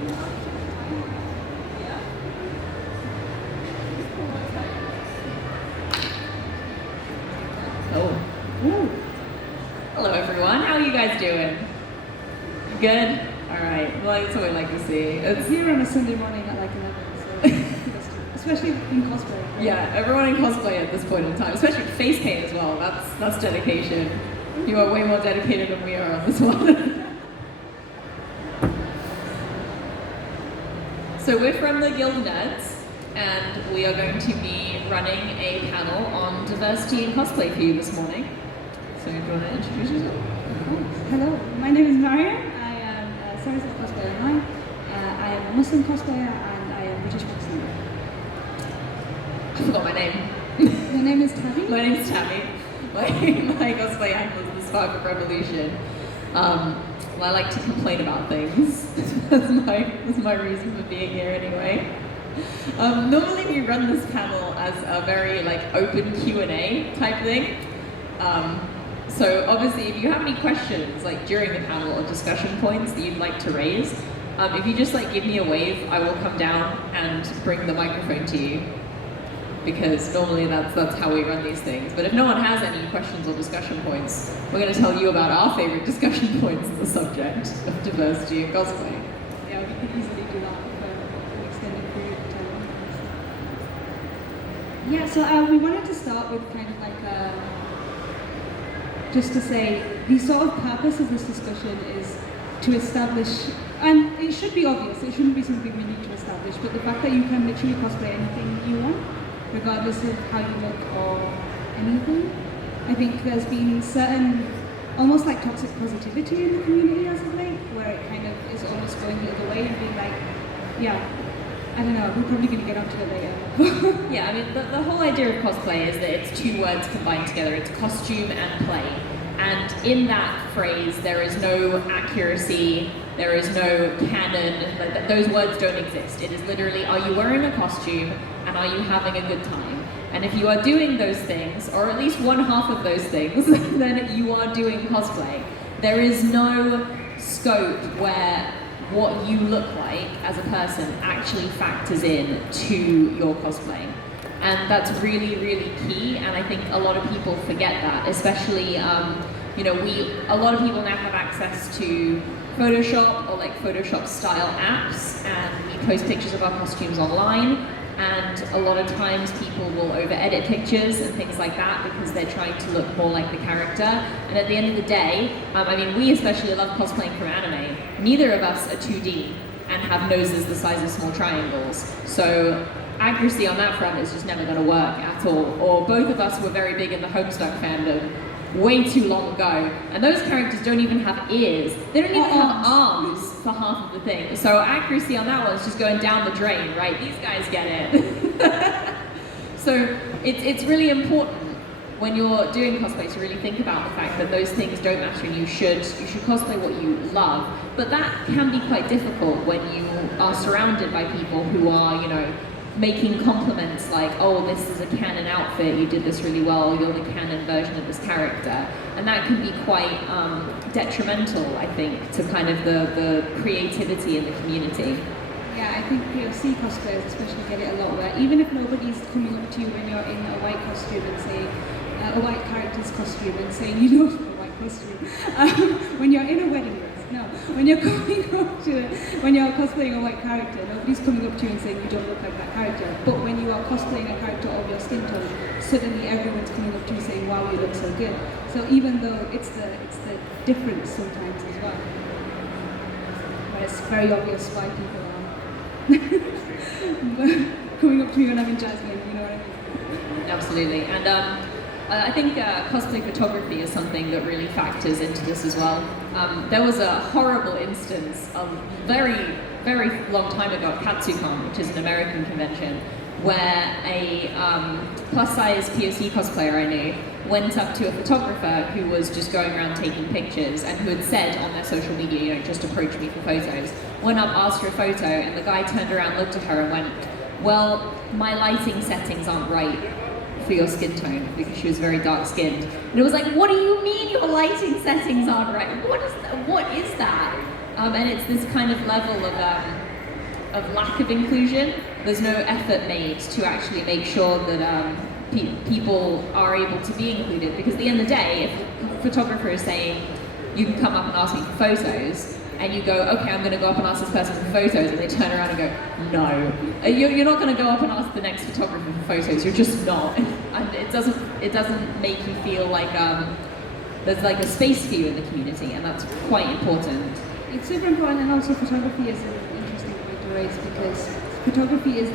Oh. Ooh. Hello everyone, how are you guys doing? Good? Alright, well that's what we like to see. It's here on a Sunday morning at like 11, so especially in cosplay. Right? Yeah, everyone in cosplay at this point in time, especially face paint as well, that's dedication. You are way more dedicated than we are on this one. So we're from the Guild Nerds, and we are going to be running a panel on diversity in cosplay for you this morning. So do you want to introduce yourself? Hello, my name is Mariam. I am a Ceres of Cosplay Online. I am a Muslim cosplayer and I am British Muslim. I forgot my name. Your name is Tammy? My name is Tammy. My cosplay handle is the Spark of Revolution. Well, I like to complain about things. that's my reason for being here anyway. Normally we run this panel as a very open Q&A type thing. So obviously if you have any questions during the panel or discussion points that you'd like to raise, if you just give me a wave, I will come down and bring the microphone to you. Because normally that's how we run these things. But if no one has any questions or discussion points, we're going to tell you about our favorite discussion points on the subject of diversity in cosplay. Yeah, we could easily do that for an extended period of time. Yeah, so we wanted to start with kind of just to say, the sort of purpose of this discussion is to establish, and it should be obvious, it shouldn't be something we need to establish, but the fact that you can literally cosplay anything you want, regardless of how you look or anything. I think there's been certain, almost toxic positivity in the community as of late, where it kind of is almost going the other way and being yeah, I don't know, we're probably going to get onto it later. Yeah, I mean, the whole idea of cosplay is that it's two words combined together. It's costume and play. And in that phrase, there is no accuracy, there is no canon, those words don't exist. It is literally, are you wearing a costume and are you having a good time? And if you are doing those things, or at least one half of those things, then you are doing cosplay. There is no scope where what you look like as a person actually factors in to your cosplay. And that's really, really key, and I think a lot of people forget that, especially, a lot of people now have access to Photoshop or Photoshop style apps, and we post pictures of our costumes online, and a lot of times people will over-edit pictures and things like that because they're trying to look more like the character. And at the end of the day, we especially love cosplaying from anime. Neither of us are 2D and have noses the size of small triangles. So accuracy on that front is just never going to work at all. Or both of us were very big in the Homestuck fandom way too long ago, and those characters don't even have ears. They don't even have arms for half of the thing. So accuracy on that one is just going down the drain, right? These guys get it. So it's really important when you're doing cosplay to really think about the fact that those things don't matter, and you should cosplay what you love. But that can be quite difficult when you are surrounded by people who are, making compliments oh, this is a canon outfit, you did this really well, you're the canon version of this character. And that can be quite detrimental, I think, to kind of the creativity in the community. Yeah, I think POC cosplayers especially get it a lot, where even if nobody's coming up to you when you're in a white costume and saying, a white character's costume and saying, you know, a white costume, when you're in a wedding dress, no, when you're when you're cosplaying a white character, nobody's coming up to you and saying you don't look like that character. But when you are cosplaying a character of your skin tone, suddenly everyone's coming up to you saying, wow, you look so good. So even though it's the difference sometimes as well, but it's very obvious why people are coming up to me when I'm in Jasmine, you know what I mean? Absolutely, and I think cosplay photography is something that really factors into this as well. There was a horrible instance a very, very long time ago at KatsuCon, which is an American convention, where a plus-size POC cosplayer I knew went up to a photographer who was just going around taking pictures and who had said on their social media, just approach me for photos. Went up, asked for a photo, and the guy turned around, looked at her and went, well, my lighting settings aren't right for your skin tone, because she was very dark-skinned. And it was what do you mean your lighting settings aren't right? What is that? And it's this kind of level of of lack of inclusion. There's no effort made to actually make sure that people are able to be included, because at the end of the day, if a photographer is saying, you can come up and ask me for photos, and you go, okay, I'm going to go up and ask this person for photos, and they turn around and go, no. You're not going to go up and ask the next photographer for photos, you're just not. And it doesn't make you feel like there's like a space for you in the community, and that's quite important. It's super important, and also photography is an interesting point to raise, because photography is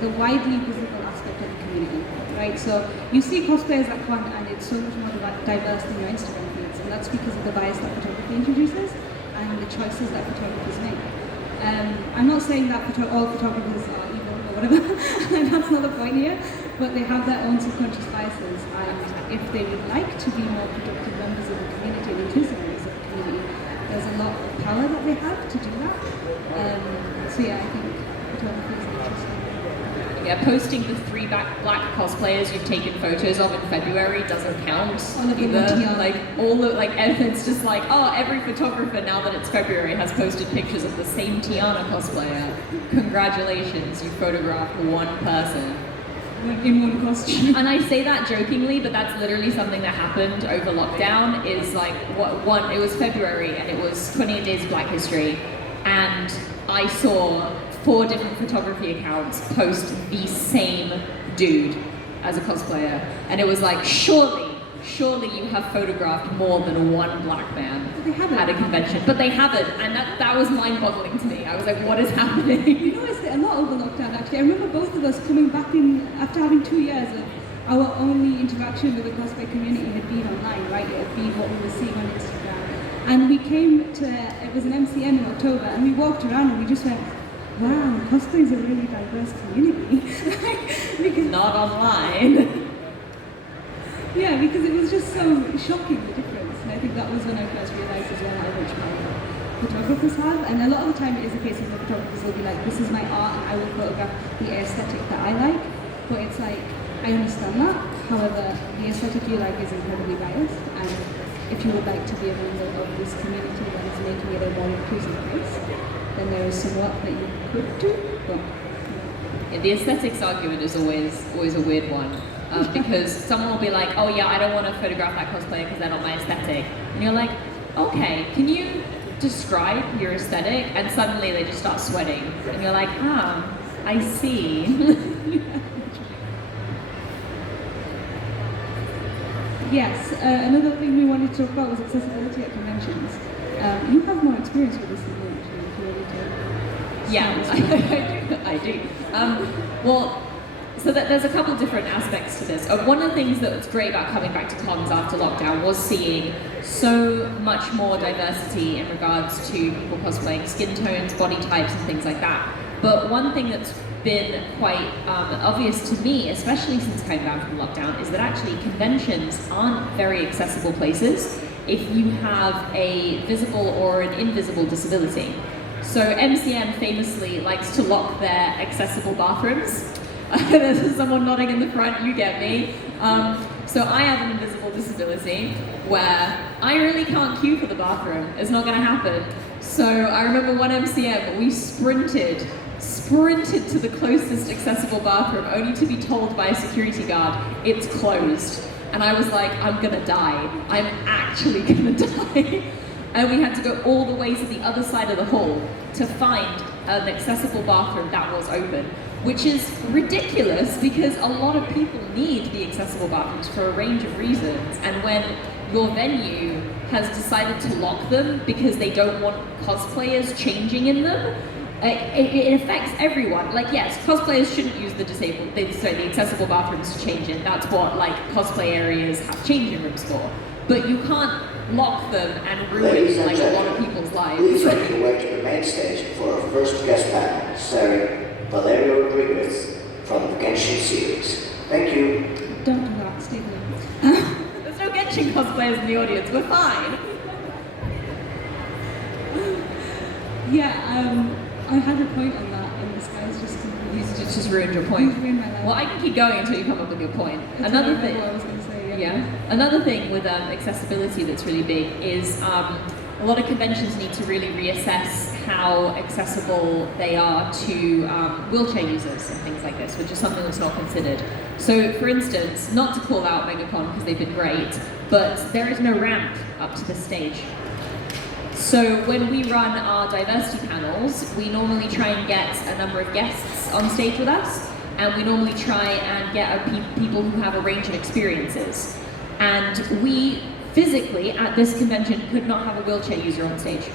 the widely visible aspect of the community, right? So you see cosplayers that come, and it's so much more diverse than your Instagram feeds, and that's because of the bias that photography introduces and the choices that photographers make. I'm not saying that all photographers are evil or whatever, that's not the point here, but they have their own subconscious biases, and if they would like to be more productive members of the community and inclusive members of the community, there's a lot of power that they have to do that. So yeah, I think photography is interesting. Yeah, posting the 3 black cosplayers you've taken photos of in February doesn't count either. Like it's just like, oh, every photographer now that it's February has posted pictures of the same Tiana cosplayer. Congratulations, you photographed one person. In one costume. And I say that jokingly, but that's literally something that happened over lockdown. Is like it was February, and it was 28 Days of Black History, and I saw 4 different photography accounts post the same dude as a cosplayer, and it was like, surely you have photographed more than one black man at a convention, but they haven't, and that was mind-boggling to me. I was like, what is happening? You noticed it a lot over lockdown, actually. I remember both of us coming back in after having 2 years of our only interaction with the cosplay community had been online, right? It had been what we were seeing on Instagram, and we came to, it was an MCM in October, and we walked around and we just went, wow, cosplay is a really diverse community. Because not online. Yeah, because it was just so shocking, the difference. And I think that was when I first realised as well how much my photographers have. And a lot of the time it is a case of the photographers will be like, this is my art and I will photograph the aesthetic that I like. But it's like, I understand that. However, the aesthetic you like is incredibly biased. And if you would like to be a member of this community that is making it a more inclusive place, then there is some work that you could do. But, yeah, the aesthetics argument is always a weird one. Because someone will be like, oh yeah, I don't want to photograph that cosplayer because they're not my aesthetic. And you're like, okay, can you describe your aesthetic? And suddenly they just start sweating. And you're like, I see. Yes, another thing we wanted to talk about was accessibility at conventions. You have more experience with this than me, actually, if you really Yeah, I do. Well, so there's a couple different aspects to this. One of the things that was great about coming back to cons after lockdown was seeing so much more diversity in regards to people cosplaying skin tones, body types, and things like that. But one thing that's been quite obvious to me, especially since coming back from lockdown, is that actually conventions aren't very accessible places if you have a visible or an invisible disability. So MCM famously likes to lock their accessible bathrooms. There's someone nodding in the front, you get me. So I have an invisible disability where I really can't queue for the bathroom. It's not gonna happen. So I remember one MCM, we sprinted to the closest accessible bathroom only to be told by a security guard, it's closed. And I was like, I'm gonna die. I'm actually gonna die. And we had to go all the way to the other side of the hall to find an accessible bathroom that was open, which is ridiculous because a lot of people need the accessible bathrooms for a range of reasons. And when your venue has decided to lock them because they don't want cosplayers changing in them, it affects everyone. Like, yes, cosplayers shouldn't use the accessible bathrooms to change in. That's what like cosplay areas have changing rooms for. But you can't lock them and ruin like a lot of people's lives. Please make your way to the main stage for our first guest panel, starring Valerio Rodriguez from the Genshin series. Thank you. Don't do that, stay there. There's no Genshin cosplayers in the audience, we're fine. Yeah, I had a point on that, and this guy's just completely... He's just ruined your point. He's ruined my life. Well, I can keep going until you come up with your point. That's Another what thing. I was going to say, Yeah. Another thing with accessibility that's really big is a lot of conventions need to really reassess how accessible they are to wheelchair users and things like this, which is something that's not considered. So, for instance, not to call out Megacon because they've been great, but there is no ramp up to the stage. So when we run our diversity panels, we normally try and get a number of guests on stage with us, and we normally try and get people who have a range of experiences. And we physically, at this convention, could not have a wheelchair user on stage.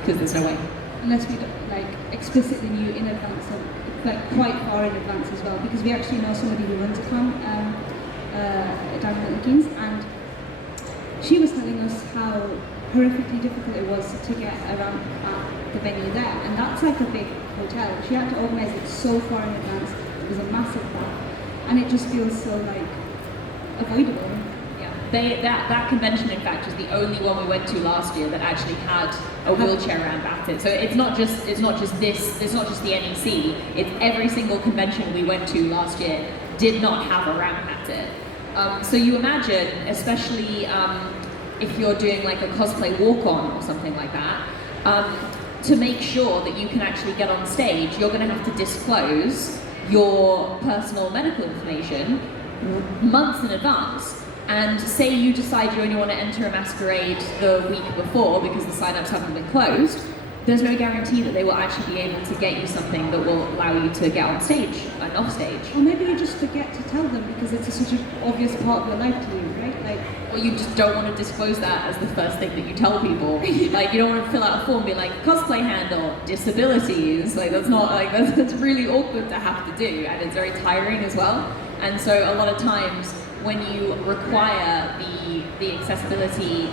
Because there's no way. Unless we like explicitly knew in advance, like quite far in advance as well, because we actually know somebody who runs a con down in Milton Keynes, and she was telling us how horrifically difficult it was to get around at the venue there, and that's like a big hotel. She had to organise it so far in advance. It was a massive faff, and it just feels so like avoidable. That convention, in fact, was the only one we went to last year that actually had a wheelchair ramp at it. So it's not just the NEC. It's every single convention we went to last year did not have a ramp at it. So you imagine, especially if you're doing like a cosplay walk-on or something like that, to make sure that you can actually get on stage, you're going to have to disclose your personal medical information months in advance. And say you decide you only want to enter a masquerade the week before because the sign-ups haven't been closed, there's no guarantee that they will actually be able to get you something that will allow you to get on stage and off stage. Or maybe you just forget to tell them because it's such an obvious part of your life to you, right? Like, or you just don't want to disclose that as the first thing that you tell people. Like, you don't want to fill out a form and be like, cosplay handle, disabilities. Like, that's really awkward to have to do, and it's very tiring as well. And so a lot of times, when you require the accessibility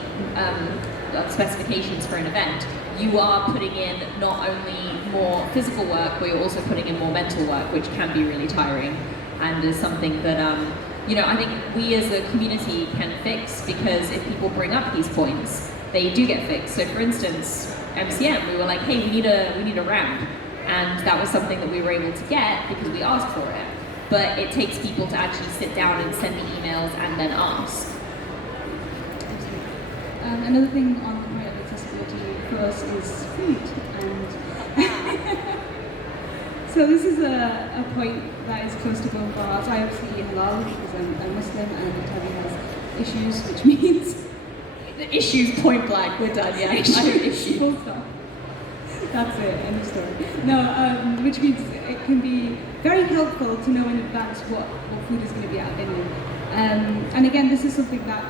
specifications for an event, you are putting in not only more physical work, but you're also putting in more mental work, which can be really tiring, and is something that I think we as a community can fix, because if people bring up these points, they do get fixed. So for instance, MCM, we were like, hey, we need a ramp, and that was something that we were able to get because we asked for it. But it takes people to actually sit down and send the emails and then ask. Another thing on the point of accessibility for us is food. And so this is a point that is close to both of our hearts. I obviously eat halal because I'm Muslim, and Tavi has issues, which means... The issues, point blank, we're done, yeah. Issues. Full stop. That's it, end of story. No, which means it can be very helpful to know in advance what food is going to be at dinner. And again, this is something that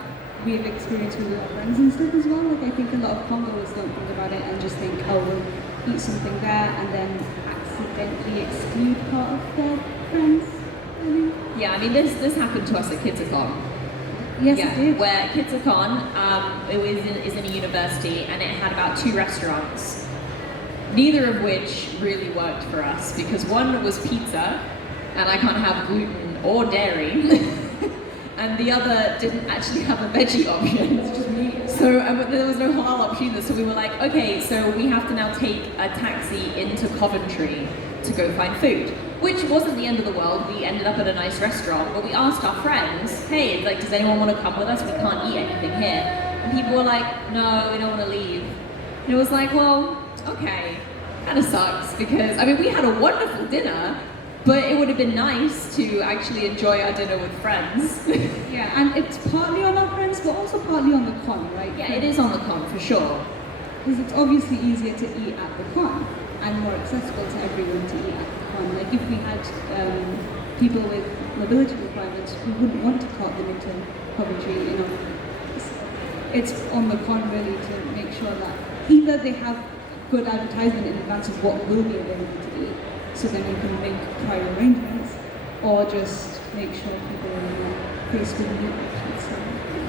we've experienced with our friends and stuff as well. Like, I think a lot of Congolans don't think about it and just think, oh, we'll eat something there and then accidentally exclude part of their friends. Yeah, I mean, this happened to us at KidsCon. Yes, yeah, it did. Where KidsCon is in a university, and it had about 2 restaurants. Neither of which really worked for us, because one was pizza, and I can't have gluten or dairy, and the other didn't actually have a veggie option. It's just meat. So there was no halal option either, so we were like, okay, so we have to now take a taxi into Coventry to go find food, which wasn't the end of the world. We ended up at a nice restaurant, but we asked our friends, hey, like, does anyone want to come with us? We can't eat anything here. And people were like, no, we don't want to leave. And it was like, well, okay, kind of sucks, because, I mean, we had a wonderful dinner, but it would have been nice to actually enjoy our dinner with friends. Yeah, and it's partly on our friends, but also partly on the con, right? Yeah, it is on the con, for sure. Because it's obviously easier to eat at the con, and more accessible to everyone to eat at the con. Like, if we had people with mobility requirements, we wouldn't want to cart them into Coventry, you know. It's on the con, really, to make sure that either they have good advertisement in advance of what will be available to eat, so then you can make prior arrangements, or just make sure people are faced with meat options. So.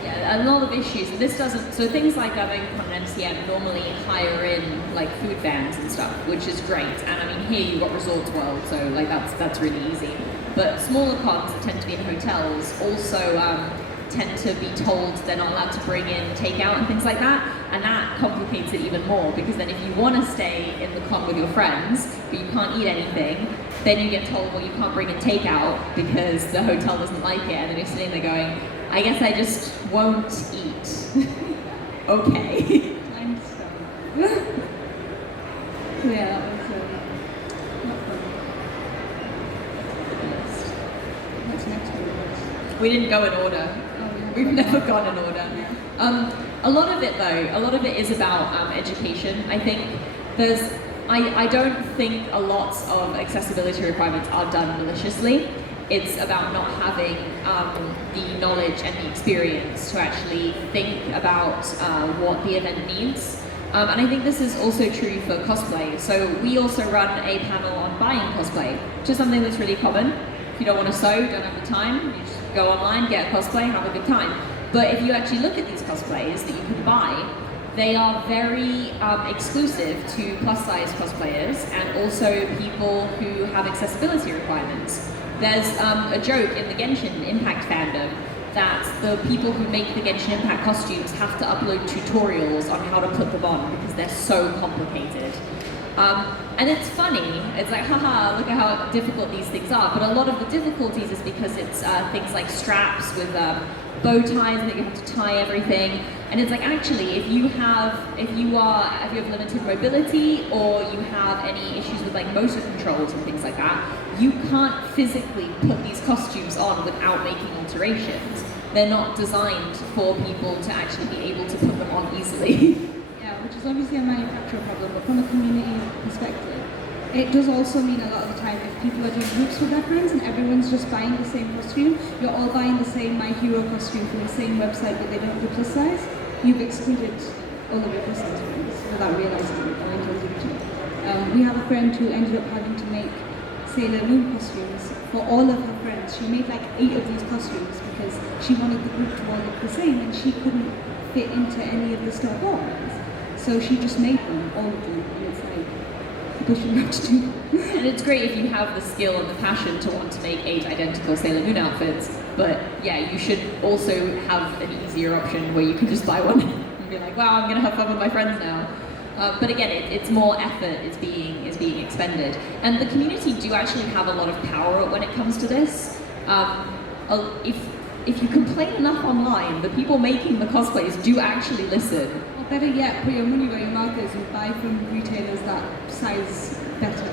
Yeah, a lot of issues, and this doesn't, so things like Megacon and MCM normally hire in like food vans and stuff, which is great, and I mean here you've got Resorts World, so like that's really easy. But smaller cons that tend to be in hotels also tend to be told they're not allowed to bring in takeout and things like that, and that complicates it even more, because then if you want to stay in the con with your friends but you can't eat anything, then you get told, well, you can't bring in takeout because the hotel doesn't like it, and then you're sitting there going, I guess I just won't eat. okay. I'm sorry. Yeah, that was not fun. What's next one? We didn't go in order. We've never gone in order. A lot of it is about education. I think I don't think a lot of accessibility requirements are done maliciously. It's about not having the knowledge and the experience to actually think about what the event needs. And I think this is also true for cosplay. So we also run a panel on buying cosplay, which is something that's really common. If you don't want to sew, don't have the time, you just go online, get a cosplay, have a good time. But if you actually look at these cosplays that you can buy, they are very exclusive to plus-size cosplayers and also people who have accessibility requirements. There's a joke in the Genshin Impact fandom that the people who make the Genshin Impact costumes have to upload tutorials on how to put them on because they're so complicated. And it's funny, it's like, haha, look at how difficult these things are, but a lot of the difficulties is because it's things like straps with bow ties that you have to tie everything, and it's like, actually, if you have limited mobility or you have any issues with like motor controls and things like that, you can't physically put these costumes on without making alterations. They're not designed for people to actually be able to put them on easily. Which is obviously a manufacturer problem, but from a community perspective, it does also mean a lot of the time if people are doing groups with their friends and everyone's just buying the same costume, you're all buying the same My Hero costume from the same website but they don't do plus size, you've excluded all of your plus size friends without realising it or individually. We have a friend who ended up having to make Sailor Moon costumes for all of her friends. She made like 8 of these costumes because she wanted the group to all look the same and she couldn't fit into any of the stock orders. So she just made them, all of them, and it's like, people shouldn't have to do that. And it's great if you have the skill and the passion to want to make 8 identical Sailor Moon outfits, but yeah, you should also have an easier option where you can just buy one and be like, wow, I'm gonna have fun with my friends now. But again, it's more effort is being expended. And the community do actually have a lot of power when it comes to this. If you complain enough online, the people making the cosplays do actually listen. Better yet, put your money where your mouth is and buy from retailers that size better.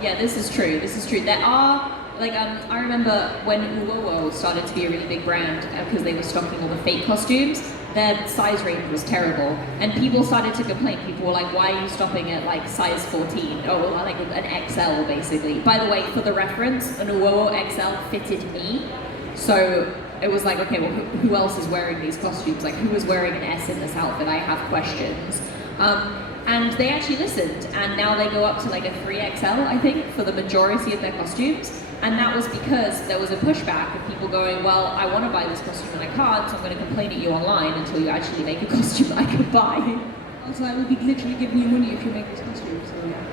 Yeah, this is true. There are, like, I remember when Uwowo started to be a really big brand because they were stocking all the fake costumes, their size range was terrible. And people started to complain. People were like, why are you stopping at like size 14? Oh, well, like an XL basically. By the way, for the reference, an Uwowo XL fitted me. So it was like, okay, well, who else is wearing these costumes? Like, who is wearing an S in this outfit? I have questions. And they actually listened, and now they go up to like a 3XL, I think, for the majority of their costumes. And that was because there was a pushback of people going, well, I want to buy this costume and I can't, so I'm going to complain at you online until you actually make a costume I could buy. Also, I will be literally giving you money if you make this costume.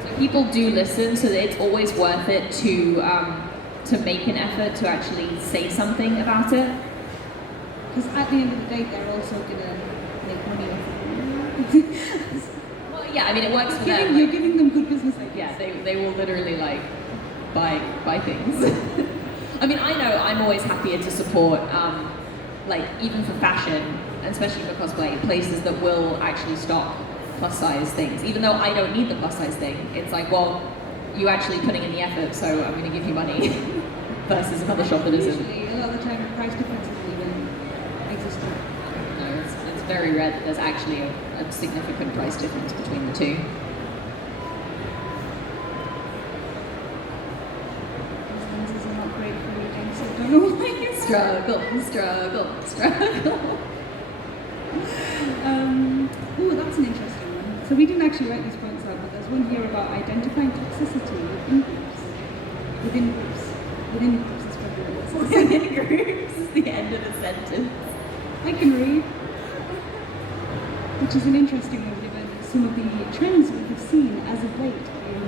So people do listen, so that it's always worth it to make an effort to actually say something about it. Because at the end of the day, they're also going to make money off it. Well, yeah, I mean, it works for them. You're giving them good business ideas. Yeah, they will literally like buy things. I mean, I know I'm always happier to support, like even for fashion, and especially for cosplay, places that will actually stock plus size things. Even though I don't need the plus size thing, it's like, well, you actually putting in the effort, so I'm going to give you money versus another shop that isn't. Usually, a lot of the time, the price difference isn't even existent. No, it's very rare that there's actually a significant price difference between the two. These are not great for reading, so don't know why you Struggle. Ooh, that's an interesting one. So we didn't actually write these points out, but there's one here about identifying toxicity within groups. Within groups is probably what it says. Within groups is the end of the sentence. I can read. Which is an interesting one given some of the trends we have seen as of late in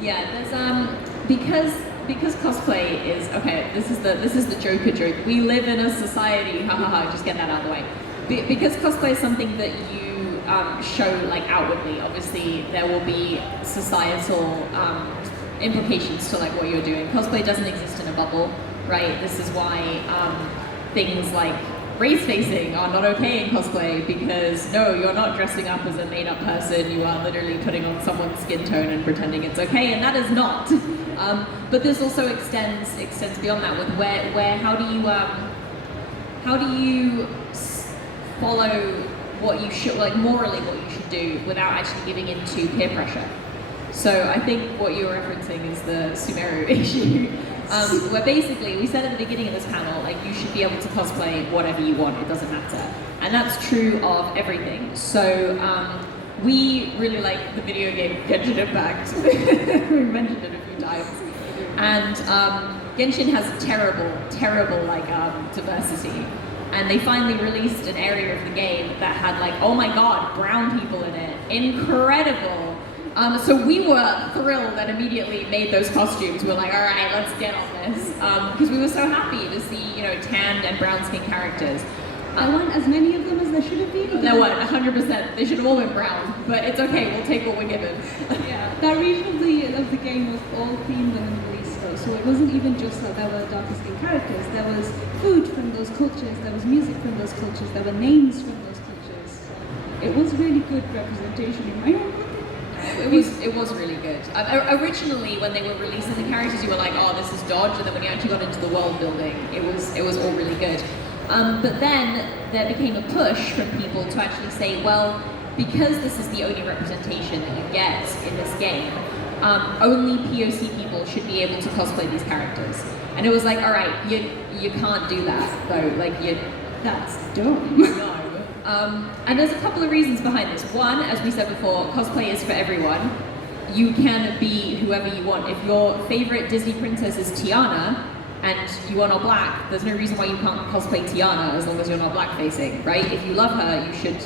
Yeah, there's because cosplay is okay. This is the Joker joke. We live in a society. Ha ha ha. Just get that out of the way. Because cosplay is something that you show like outwardly. Obviously, there will be societal implications to like what you're doing. Cosplay doesn't exist in a bubble, right? This is why things like race-facing are not okay in cosplay because no, you're not dressing up as a made-up person, you are literally putting on someone's skin tone and pretending it's okay, and that is not. But this also extends beyond that with how do you follow what you should, like morally what you should do without actually giving in to peer pressure. So I think what you're referencing is the Sumeru issue, where basically we said at the beginning of this panel, like you should be able to cosplay whatever you want, it doesn't matter. And that's true of everything. So we really like the video game Genshin Impact. We mentioned it a few times. And Genshin has terrible like diversity. And they finally released an area of the game that had like, oh my god, brown people in it. Incredible. So we were thrilled and immediately made those costumes. We were like, all right, let's get on this. Because we were so happy to see, you know, tanned and brown skin characters. There weren't as many of them as there should have been. There weren't, 100%. They should have all been brown, but it's okay, we'll take what we're given. Yeah, that region of the game was all themed on the Middle East though, so it wasn't even just that there were darker skinned characters. There was food from those cultures, there was music from those cultures, there were names from those cultures. It was really good representation in my own opinion. It was really good. Originally, when they were releasing the characters, you were like, oh, this is dodge, and then when you actually got into the world building, it was all really good. But then there became a push from people to actually say, well, because this is the only representation that you get in this game, only POC people should be able to cosplay these characters. And it was like, all right, you can't do that though. Like that's dumb. No. And there's a couple of reasons behind this. One, as we said before, cosplay is for everyone. You can be whoever you want. If your favorite Disney princess is Tiana, and you are not black, there's no reason why you can't cosplay Tiana as long as you're not black facing, right? If you love her, you should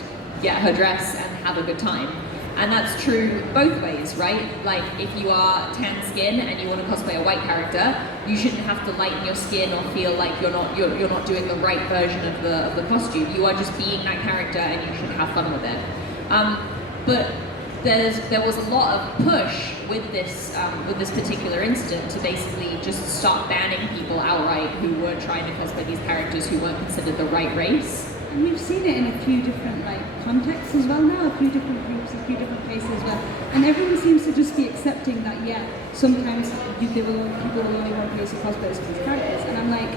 get her dress and have a good time. And that's true both ways, right? Like if you are tan skin and you want to cosplay a white character, you shouldn't have to lighten your skin or feel like you're not doing the right version of the costume. You are just being that character and you should have fun with it. But there was a lot of push with this particular incident to basically just start banning people outright who were trying to cosplay these characters who weren't considered the right race. And we've seen it in a few different contexts as well now, a few different groups, a few different places and everyone seems to just be accepting that, yeah, sometimes people will only want POC cosplayers for these characters. And I'm like,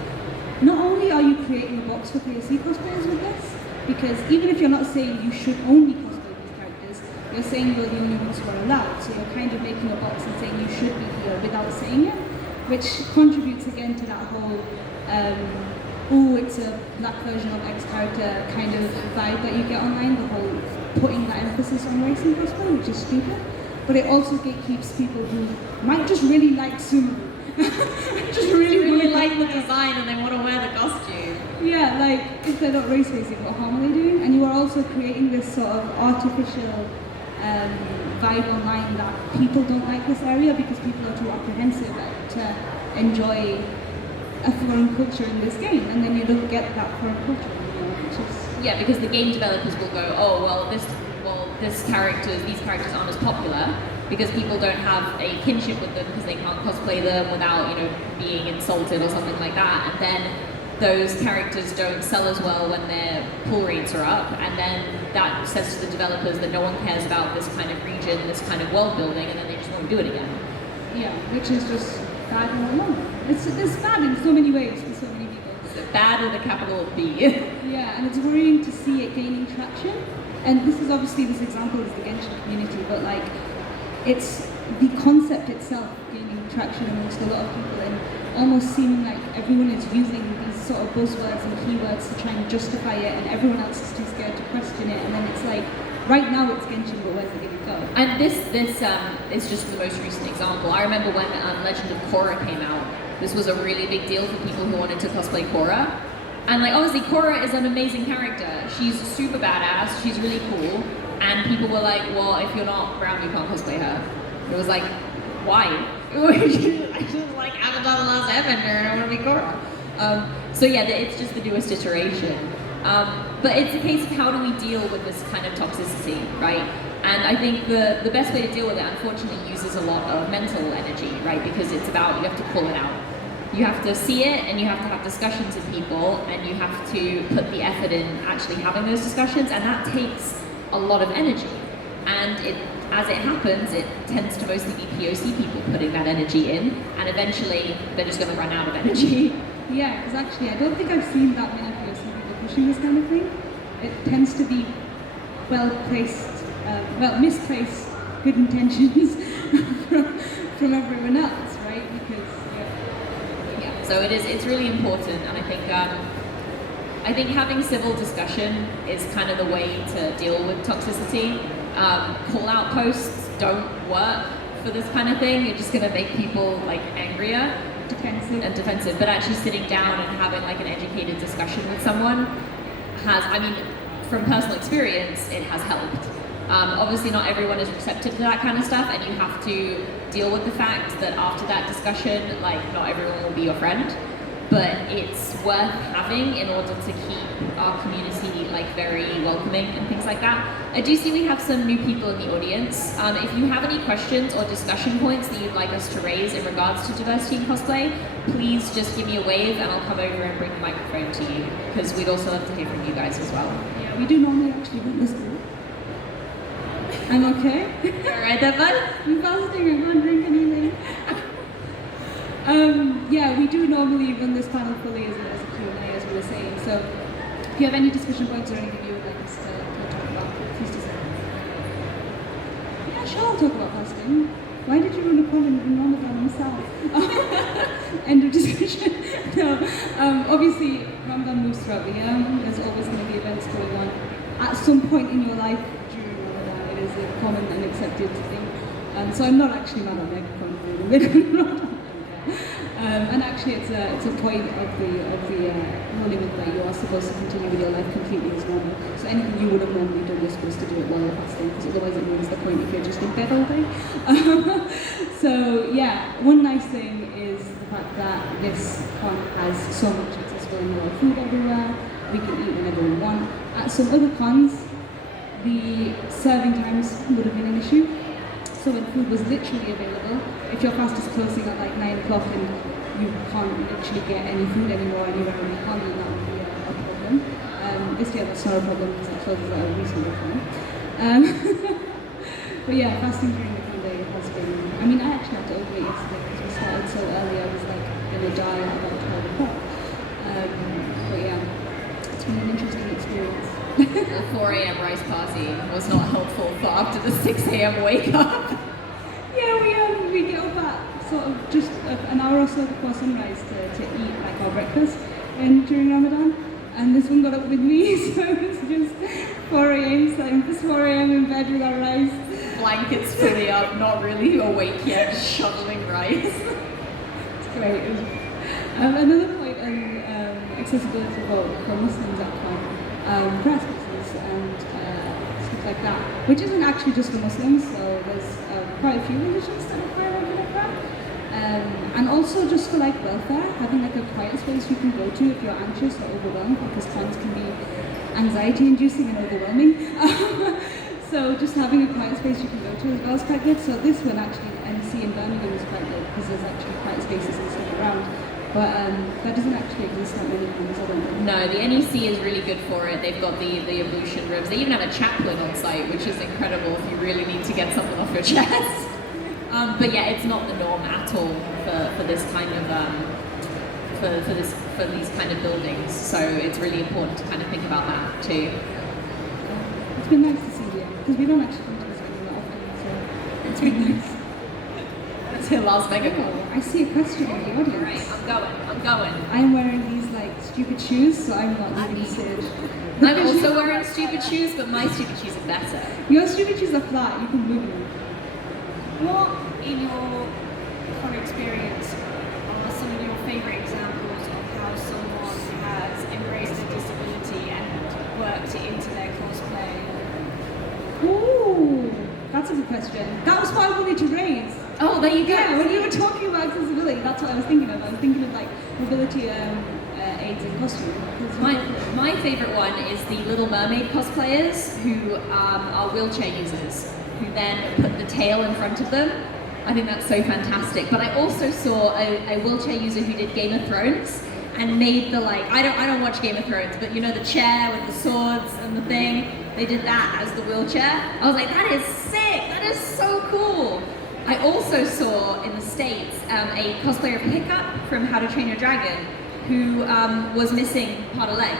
not only are you creating a box for POC cosplayers with this, because even if you're not saying you should only cosplay these characters, you're saying you're the only ones who are allowed. So you're kind of making a box and saying you should be here without saying it, which contributes again to that whole oh, it's a black version of X character kind of vibe that you get online, the whole putting that emphasis on race in cosplay, which is stupid. But it also gatekeeps people who might just really like Sumeru. just really like the design and they want to wear the costume. Yeah, like if they're not race facing, what harm are they doing? And you are also creating this sort of artificial vibe online that people don't like this area because people are too apprehensive to enjoy a foreign culture in this game, and then you don't get that foreign culture anymore, yeah, because the game developers will go, oh well, these characters aren't as popular because people don't have a kinship with them because they can't cosplay them without, you know, being insulted or something like that, and then those characters don't sell as well when their pull rates are up, and then that says to the developers that no one cares about this kind of region, this kind of world building, and then they just won't do it again. Yeah, which is just bad in the long run. It's bad in so many ways for so many people. Bad with a capital B. Yeah, and it's worrying to see it gaining traction. And this is obviously, this example is the Genshin community, but like, it's the concept itself gaining traction amongst a lot of people and almost seeming like everyone is using these sort of buzzwords and keywords to try and justify it, and everyone else is too scared to question it, and then it's like, right now it's Genshin, but where's it going to go? And this is just the most recent example. I remember when Legend of Korra came out. This was a really big deal for people who wanted to cosplay Korra. And like, obviously Korra is an amazing character. She's super badass, she's really cool. And people were like, well, if you're not brown, you can't cosplay her. It was like, why? I just like Avatar The Last Airbender, I want to be Korra. So yeah, it's just the newest iteration. But it's a case of how do we deal with this kind of toxicity, right? And I think the best way to deal with it, unfortunately, uses a lot of mental energy, right? Because it's about, you have to call it out. You have to see it, and you have to have discussions with people, and you have to put the effort in actually having those discussions, and that takes a lot of energy. And as it happens, it tends to mostly be POC people putting that energy in, and eventually they're just going to run out of energy. Yeah, because actually I don't think I've seen that many POC people pushing this kind of thing. It tends to be misplaced good intentions from everyone else, right? Because so it's really important, and I think having civil discussion is kind of the way to deal with toxicity. Call-out posts don't work for this kind of thing. You're just going to make people like angrier, defensive. But actually sitting down and having like an educated discussion with someone from personal experience, it has helped. Obviously not everyone is receptive to that kind of stuff, and you have to deal with the fact that after that discussion, like, not everyone will be your friend, but it's worth having in order to keep our community like very welcoming and things like that. I do see we have some new people in the audience. If you have any questions or discussion points that you'd like us to raise in regards to diversity in cosplay, please just give me a wave and I'll come over and bring the microphone to you, because we'd also love to hear from you guys as well. Yeah, we do normally actually run this group. I'm okay. Alright then, bud? I'm fasting, I can't drink anything. Yeah, we do normally run this panel fully as a Q&A, as we were saying. So if you have any discussion points or anything you would like us to talk about, please do say. Yeah, sure, I'll talk about fasting. Why did you run a comment in Ramadan himself? End of discussion. No, obviously Ramadan moves throughout the year. There's always going to be events going on. At some point in your life during Ramadan, it is a common and accepted thing. So I'm not actually mad at Megacon. And actually, it's a point of the holy month that you are supposed to continue with your life completely as normal. So anything you would have normally done, you're supposed to do it while you're fasting, because otherwise it ruins the point if you're just in bed all day. So yeah, one nice thing is the fact that this con has so much accessible and more food everywhere. We can eat whenever we want. At some other cons, the serving times would have been an issue. So when food was literally available, if your fast is closing at like 9 o'clock and you can't literally get any food anymore anywhere in the economy, that would be a problem. This year that's not a problem because it closes at a reasonable time. But yeah, fasting during the day has been, I mean, I actually had to overeat yesterday because we started so early, I was like going to die at about 12 o'clock. But yeah, it's been an interesting experience. The 4 a.m. rice party was not helpful for after the 6 a.m. wake up. Yeah, we get up at sort of just an hour or so before sunrise to eat like our breakfast during Ramadan. And this one got up with me, so it was just 4 a.m. So I'm just 4 a.m. in bed with our rice. Blankets fully up, not really awake yet, shoveling rice. It's great. Another point on accessibility for Muslims at con, press boxes and stuff like that, which isn't actually just for Muslims, so there's quite a few religions that require regular prayer. And also just for like welfare, having like a quiet space you can go to if you're anxious or overwhelmed, because cons can be anxiety inducing and overwhelming. So just having a quiet space you can go to as well is quite good. So this one actually, NC in Birmingham is quite good because there's actually quiet spaces and stuff around. But that doesn't actually exist at many cons, I don't think. No, the NEC is really good for it. They've got the ablution rooms. They even have a chaplain on site, which is incredible if you really need to get something off your chest. But yeah, it's not the norm at all for this kind of for these kind of buildings. So it's really important to kind of think about that too. It's been nice to see you because we don't actually come to this venue that often, so it's been nice. To Las Megacon. I see a question in the audience. Right, I'm going. I'm wearing these like stupid shoes, so I'm not leaving the stage. I'm also wearing stupid shoes, but my stupid shoes are better. Your stupid shoes are flat, you can move them. What, in your con experience, are some of your favourite examples of how someone has embraced a disability and worked it into their cosplay? Ooh, that's a good question. That was what I wanted to raise. Oh, there you go. Yeah, when you were talking about accessibility, that's what I was thinking of. I was thinking of like mobility aids in costume. My favourite one is the Little Mermaid cosplayers who are wheelchair users, who then put the tail in front of them I think that's so fantastic. But I also saw a wheelchair user who did Game of Thrones and made the like, I don't watch Game of Thrones, but you know the chair with the swords and the thing, they did that as the wheelchair. I was like, that is sick, that is so cool. I also saw in the States a cosplayer of Hiccup from How to Train Your Dragon who was missing part of leg.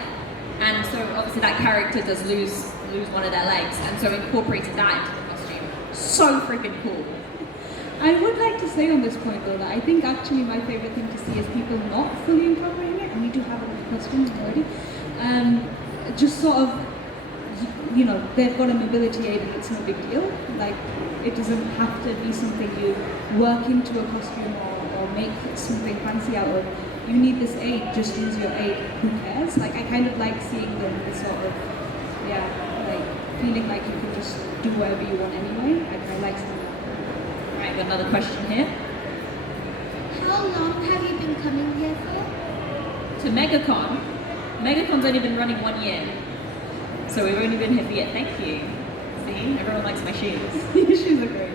And so obviously that character does lose one of their legs, and so incorporated that into the costume. So freaking cool. I would like to say on this point though that I think actually my favourite thing to see is people not fully incorporating it, and we do have a lot of costumes already. Just sort of, you know, they've got a mobility aid and it's no big deal. Like, it doesn't have to be something you work into a costume or make something fancy out of. You need this aid, just use your aid, who cares? Like, I kind of like seeing the sort of, yeah, like, feeling like you can just do whatever you want anyway. I like seeing that. Right, got another question here. How long have you been coming here for? To Megacon. Megacon's only been running 1 year. So we've only been here for a year. Thank you. See, everyone likes my shoes. Your shoes are great.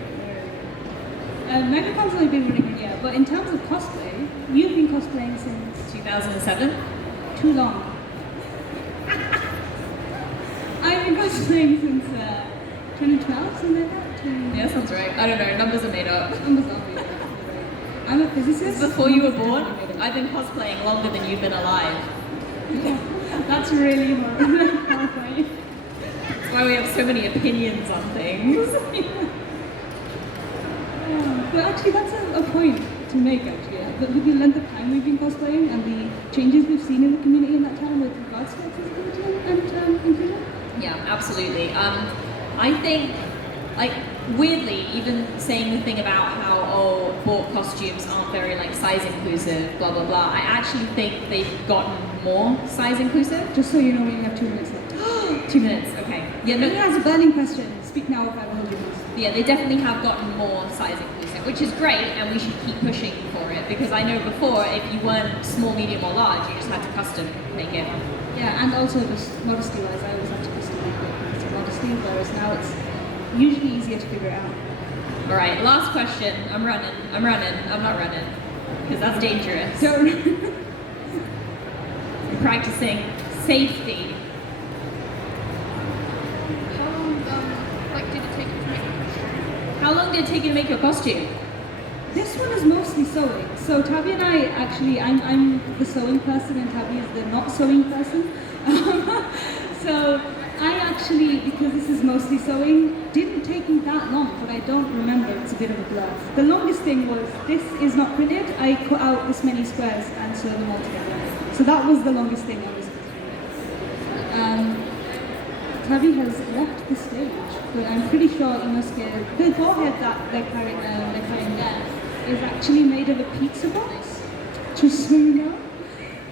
Megacon's only been running 1 year, but in terms of cosplay, you've been cosplaying since 2007. too long. I've been cosplaying since 2012, something like that. Yeah, sounds right. I don't know, numbers are made up. Numbers are weird. I'm a physicist. Before you were born, I've been cosplaying longer than you've been alive. That's really horrifying. That's why we have so many opinions on things. But actually, that's a point to make, actually. But with the length of time we've been cosplaying and the changes we've seen in the community in that time with regards to accessibility and inclusion. Yeah, absolutely. I think, like, weirdly, even saying the thing about how, oh, bought costumes aren't very, like, size inclusive, blah, blah, blah, I actually think they've gotten more size inclusive. Just so you know, we only have 2 minutes left. 2 minutes, okay. Yeah, No, no, that's a burning question. Speak now if I will hold you most. yeah, they definitely have gotten more size inclusive, which is great, and we should keep pushing for it, because I know before, if you weren't small, medium, or large, you just had to custom make it. Yeah, and also just modesty-wise, I always had to custom make it to modesty, whereas now it's usually easier to figure it out. All right, last question. I'm not running, because that's dangerous. Don't. I'm practicing safety. How long did it take you to make your costume? This one is mostly sewing. So Tabby and I actually, I'm the sewing person and Tabby is the not sewing person. So I actually, because this is mostly sewing, didn't take me that long, but I don't remember, it's a bit of a blur. The longest thing was, this is not printed, I cut out this many squares and sewed them all together. So that was the longest thing I was doing. Tabby has left the stage, but I'm pretty sure Inosuke, the forehead that they're carrying there is actually made of a pizza box. Just so you know.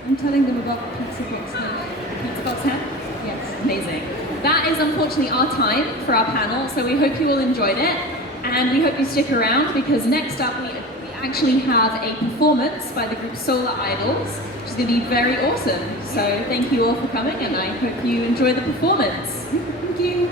I'm telling them about the pizza box now. Pizza box hat? Yes. Amazing. That is unfortunately our time for our panel, so we hope you all enjoyed it, and we hope you stick around, because next up we actually have a performance by the group Solar Idols, which is going to be very awesome. So thank you all for coming, and I hope you enjoy the performance. Thank you.